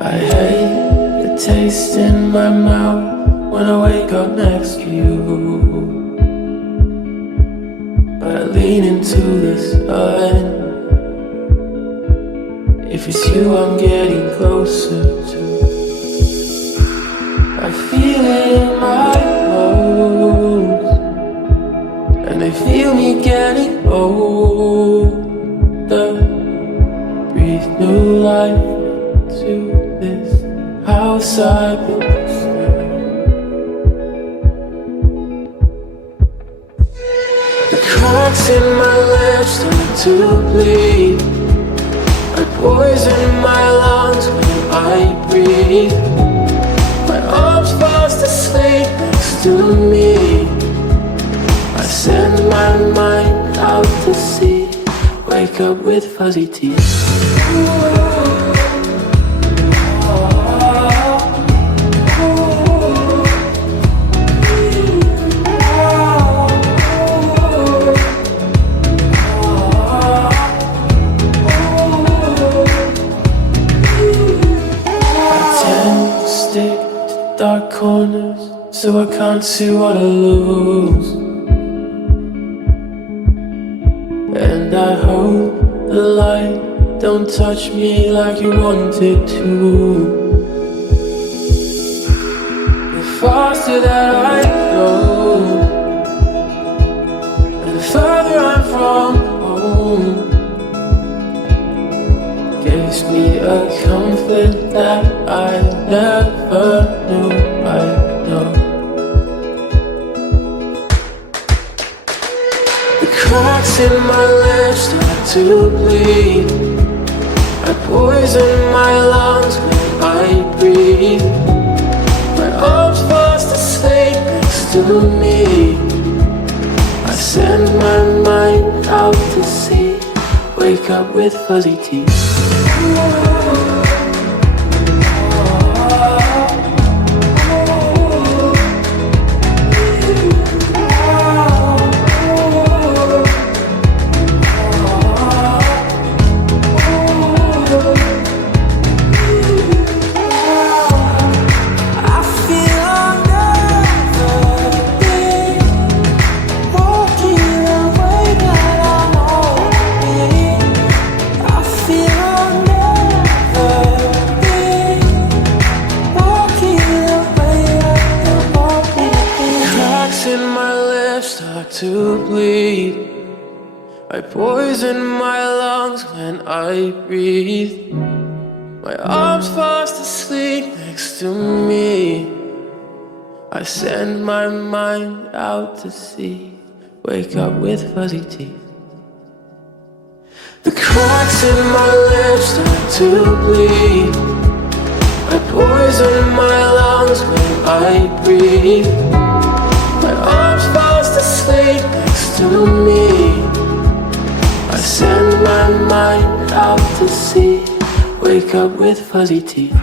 I hate the taste in my mouth when I wake up next to you, but I lean into the sun. If it's you I'm getting closer to, I feel it in my bones, and they feel me getting older. Breathe new life to this house I built. The cracks in my lips start to bleed. I poison my lungs when I breathe. My arms fast asleep next to me. I send my mind out to sea. Wake up with fuzzy teeth. Dark corners, so I can't see what I lose. And I hope the light don't touch me like you wanted to. The faster that I go, and the further I'm from home, gives me a comfort that I never knew I'd know. The cracks in my lips start to bleed. I poison my lungs when I breathe. My arms fast asleep next to me. I send my mind out to sea. Wake up with fuzzy teeth. To bleed, I poison my lungs when I breathe. My arms fast asleep next to me. I send my mind out to sea. Wake up with fuzzy teeth. The cracks in my lips start to bleed. I poison my lungs when I breathe. My arms fast asleep next to me. I send my mind out to sea. Wake up with fuzzy teeth.